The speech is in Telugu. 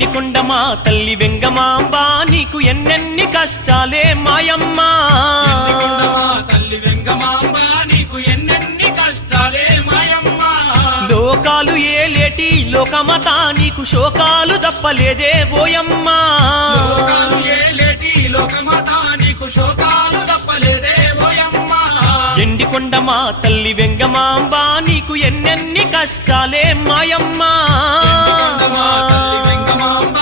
ఎండికొండ మా తల్లి వెంగమాంబ నీకు ఎన్నెన్ని కష్టాలే మాయమ్మ ఎండికొండ మా తల్లి వెంగమాంబ నీకు ఎన్నెన్ని కష్టాలే మాయమ్మ లోకాలు ఏలేటి లోకమత నీకు శోకాలు తప్పలేదే ఓయమ్మ లోకాలు ఏలేటి లోకమత నీకు శోకాలు తప్పలేదే ఓయమ్మ ఎండికొండ మా తల్లి వెంగమాంబ నీకు ఎన్నెన్ని కష్టాలే మాయమ్మ ఎండికొండ మా తల్లి వెంగమాంబ